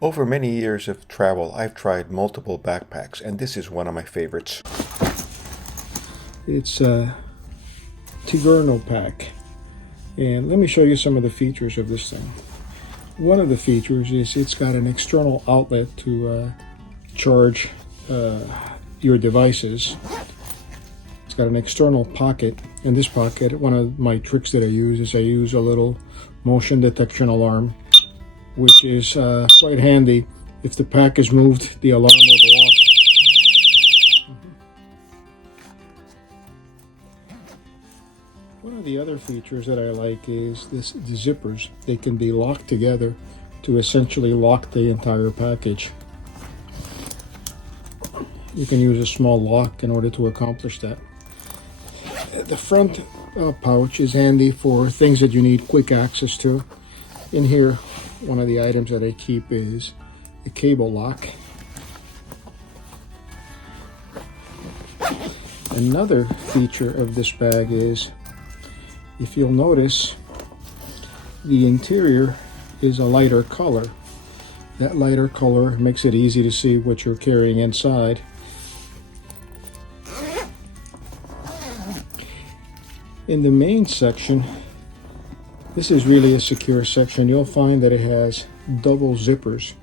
Over many years of travel, I've tried multiple backpacks, and this is one of my favorites. It's a Tigernu pack, and let me show you some of the features of this thing. One of the features is it's got an external outlet to charge your devices. It's got an external pocket. In this pocket, one of my tricks that I use is I use a little motion detection alarm, which is quite handy. If the pack is moved, the alarm will go off. One of the other features that I like is the zippers. They can be locked together to essentially lock the entire package. You can use a small lock in order to accomplish that. The front pouch is handy for things that you need quick access to. In here, one of the items that I keep is a cable lock. Another feature of this bag is, if you'll notice, the interior is a lighter color. That lighter color makes it easy to see what you're carrying inside. In the main section, this is really a secure section. You'll find that it has double zippers,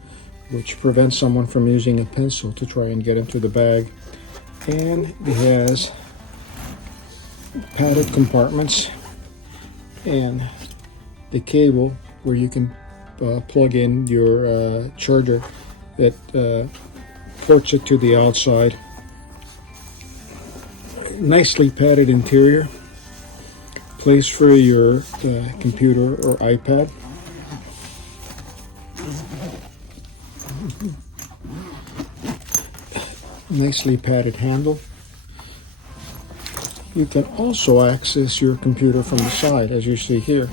which prevents someone from using a pencil to try and get into the bag. And it has padded compartments and the cable where you can plug in your charger that ports it to the outside. Nicely padded interior. Place for your computer or iPad. Nicely padded handle. You can also access your computer from the side, as you see here.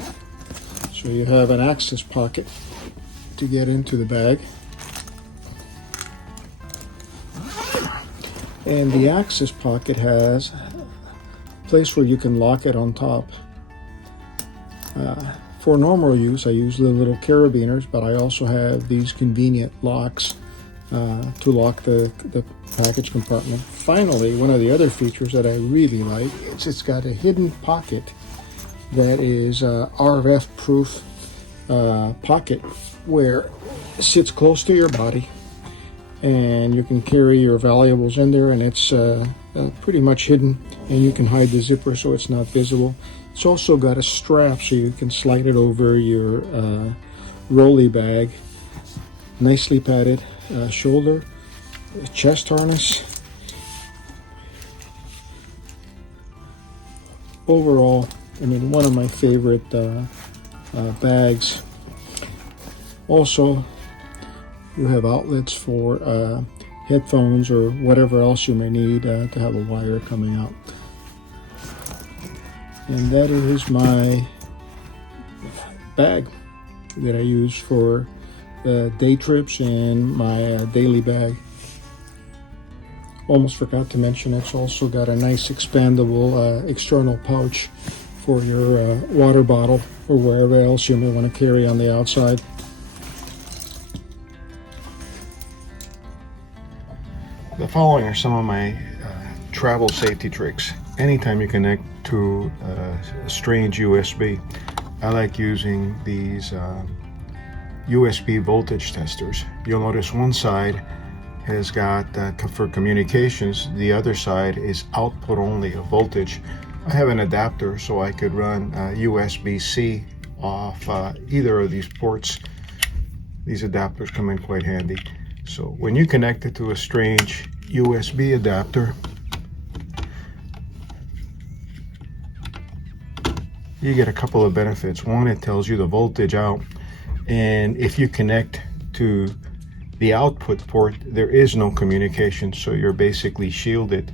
So you have an access pocket to get into the bag. And the access pocket has a place where you can lock it on top. For normal use, I use the little carabiners, but I also have these convenient locks to lock the package compartment. Finally, one of the other features that I really like is it's got a hidden pocket that is RF proof pocket where it sits close to your body and you can carry your valuables in there, and it's pretty much hidden, and you can hide the zipper so it's not visible. It's also got a strap so you can slide it over your rolly bag. Nicely padded shoulder, chest harness. Overall, I mean, one of my favorite bags. Also, you have outlets for headphones or whatever else you may need to have a wire coming out. And that is my bag that I use for day trips and my daily bag. Almost forgot to mention, it's also got a nice expandable external pouch for your water bottle or wherever else you may want to carry on the outside. The following are some of my travel safety tricks. Anytime you connect to a strange USB, I like using these USB voltage testers. You'll notice one side has got for communications, the other side is output only of voltage. I have an adapter so I could run USB-C off either of these ports. These adapters come in quite handy. So when you connect it to a strange USB adapter, you get a couple of benefits. One, it tells you the voltage out, and if you connect to the output port, there is no communication, so you're basically shielded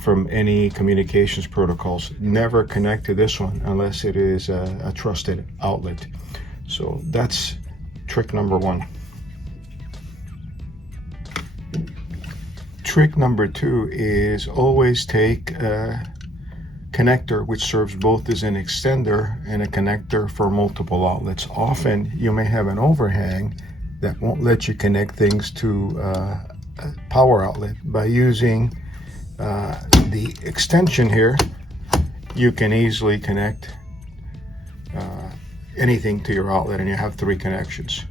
from any communications protocols. Never connect to this one unless it is a trusted outlet. So that's trick number one. Trick number two is always take a connector which serves both as an extender and a connector for multiple outlets. Often you may have an overhang that won't let you connect things to a power outlet. By using the extension here, you can easily connect anything to your outlet, and you have 3 connections.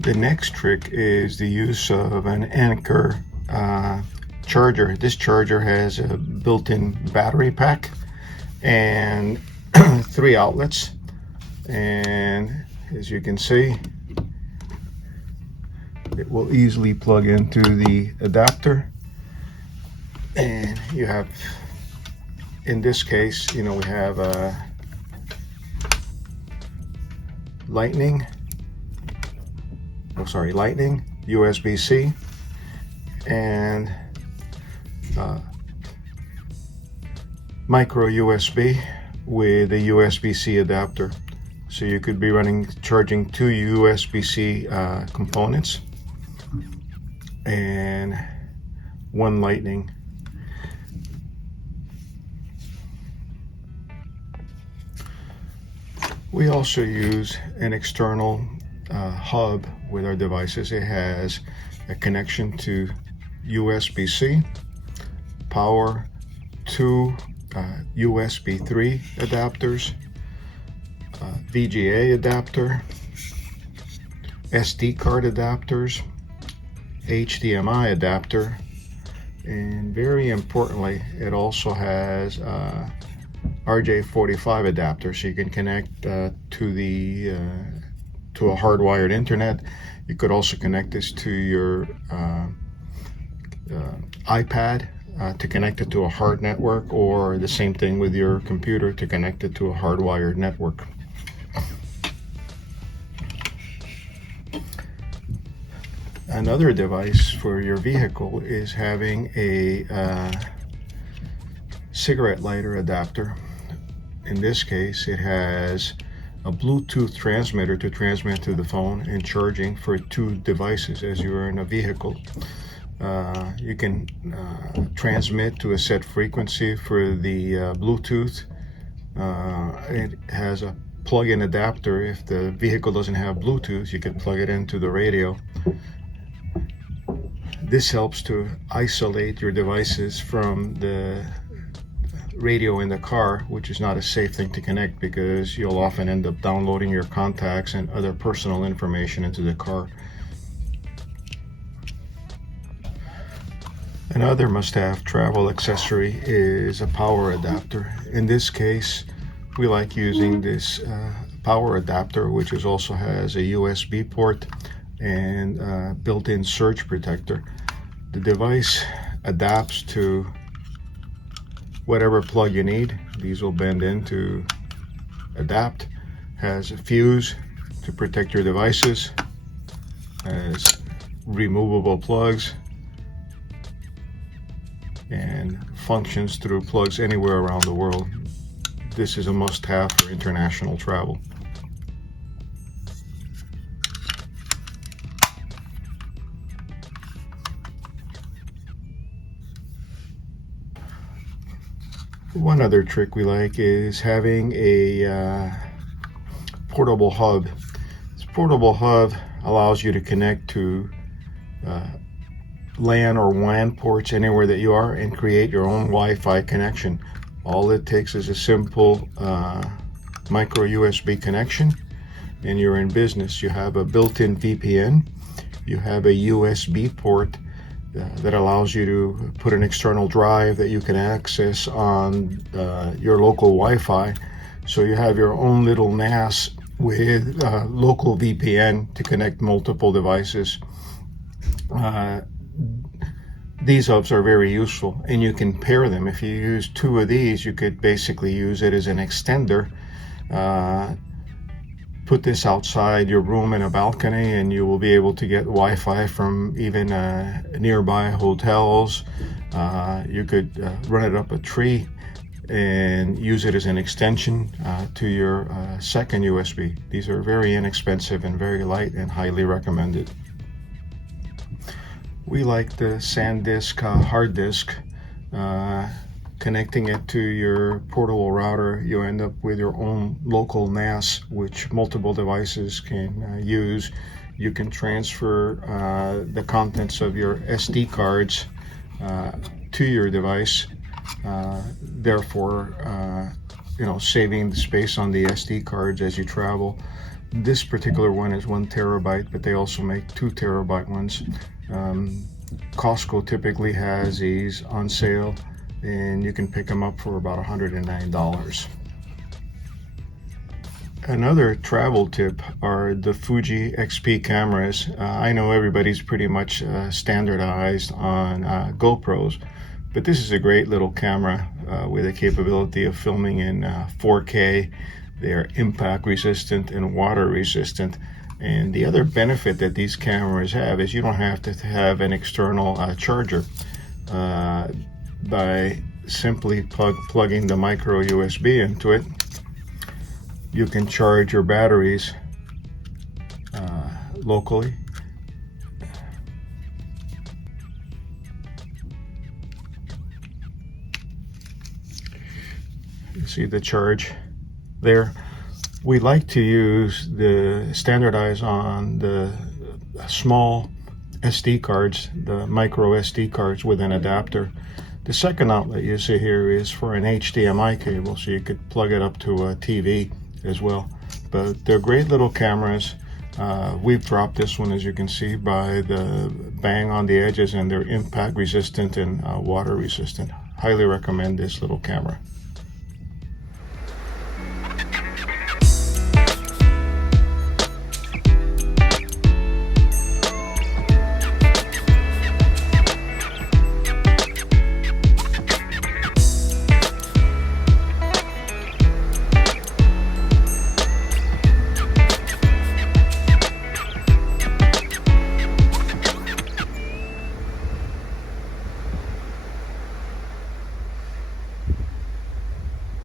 The next trick is the use of an Anker Charger. This charger has a built-in battery pack and 3 outlets, and as you can see, it will easily plug into the adapter. And you have, in this case, we have lightning, USB-C, and micro USB with a USB-C adapter. So you could be charging 2 USB-C components and 1 lightning. We also use an external hub with our devices. It has a connection to USB-C, power, 2 USB 3 adapters, VGA adapter, SD card adapters, HDMI adapter, and very importantly, it also has RJ45 adapter, so you can connect to a hardwired internet. You could also connect this to your iPad to connect it to a hard network, or the same thing with your computer to connect it to a hardwired network. Another device for your vehicle is having a cigarette lighter adapter. In this case, it has a Bluetooth transmitter to transmit to the phone, and charging for 2 devices as you are in a vehicle. You can transmit to a set frequency for the Bluetooth. It has a plug-in adapter. If the vehicle doesn't have Bluetooth, you can plug it into the radio. This helps to isolate your devices from the radio in the car, which is not a safe thing to connect, because you'll often end up downloading your contacts and other personal information into the car. Another must-have travel accessory is a power adapter. In this case, we like using this power adapter, which also has a USB port and built-in surge protector. The device adapts to whatever plug you need. These will bend in to adapt. Has a fuse to protect your devices. Has removable plugs, and functions through plugs anywhere around the world. This is a must-have for international travel. One other trick we like is having a portable hub. This portable hub allows you to connect to LAN or WAN ports anywhere that you are and create your own Wi-Fi connection. All it takes is a simple micro USB connection, and you're in business. You have a built-in VPN. You have a USB port that allows you to put an external drive that you can access on your local Wi-Fi. So you have your own little NAS with local VPN to connect multiple devices. These hubs are very useful, and you can pair them. If you use 2 of these, you could basically use it as an extender. Put this outside your room in a balcony, and you will be able to get Wi-Fi from even nearby hotels. You could run it up a tree and use it as an extension to your second USB. These are very inexpensive and very light and highly recommended. We like the SanDisk hard disk. Connecting it to your portable router, you end up with your own local NAS, which multiple devices can use. You can transfer the contents of your SD cards to your device, therefore saving the space on the SD cards as you travel. This particular one is 1 terabyte, but they also make 2 terabyte ones. Costco typically has these on sale, and you can pick them up for about $109. Another travel tip are the Fuji XP cameras. I know everybody's pretty much standardized on GoPros, but this is a great little camera with the capability of filming in 4K. They are impact resistant and water resistant. And the other benefit that these cameras have is you don't have to have an external charger. By simply plugging the micro USB into it, you can charge your batteries locally. You see the charge there. We like to use standardize on the small SD cards, the micro SD cards with an adapter. The second outlet you see here is for an HDMI cable, so you could plug it up to a TV as well. But they're great little cameras. We've dropped this one, as you can see, by the bang on the edges, and they're impact resistant and water resistant. Highly recommend this little camera.